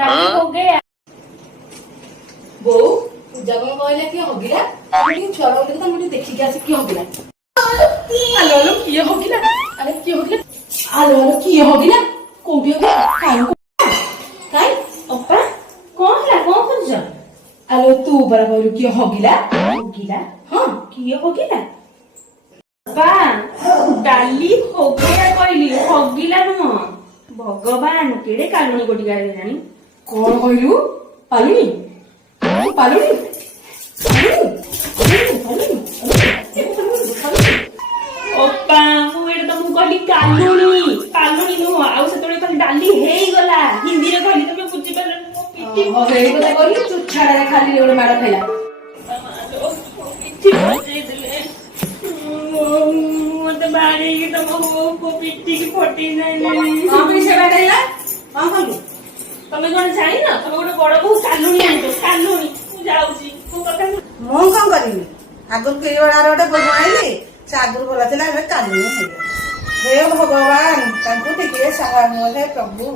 डाली हो गया ବୋଉ ପୂଜା କଣ କହିଲା କିଏ ହଗିଲା ଛୁଆ ବୋଲିକି ତ ମୁଁ ଦେଖିକି ଆସି କିଏ ହଗିଲା ଆଲୋ ଆଲୋ କିଏ ହଗିଲା ଆରେ କିଏ ହଗିଲା ଆଲୋ ଆଲୋ କିଏ ହଗିଲା କୋଉଠି ହଗିଲା କାଇଁ ଅପା କଣ ହେଲା କଣ କରୁଛ ଆଲୋ ତୁ ପରା କହିଲୁ କିଏ ହଗିଲା ହଗିଲା ହଁ କିଏ ହଗିଲା बा डाली हो गया कहली हगिला नुह भगवान केड़े कालुनी गोटी गाड़ी जानी କଣ କହିଲୁ ପାଲୁଣି ପାଲୁଣି ओपा मु एटा तो मु कहली कालुनी कालुनी नुह आउ से तोळे कहली डाली हेई गला हिंदी रे कहली तमे बुझी पाले मो पिटी हो हेई କଥା କହିଲୁ ତୁ ଛାଡା ଖାଲି ଗୋଟେ ମାଡ ଖାଇଲା पिटी बजे दिले मते बाड़ी की तम हो पिटी की फटी जाइले हां भी से बाडैला हां कहलु तमे कोन जानि ना तमे गोटे बड़ बहु कालुनी आइतो कालुनी मु जाउची मु कथा ମୁଁ କଣ କରିବି ଆଗରୁ କିଳିବାଳାର ଗୋଟେ ବୋହୂ ଆଇଲି ସେ ଆଗରୁ ଭଲ ଥିଲା ଏବେ କାଲି ହେ ଭଗବାନ ତାଙ୍କୁ ଟିକେ ସାହା ହୁଅ ହେ ପ୍ରଭୁ।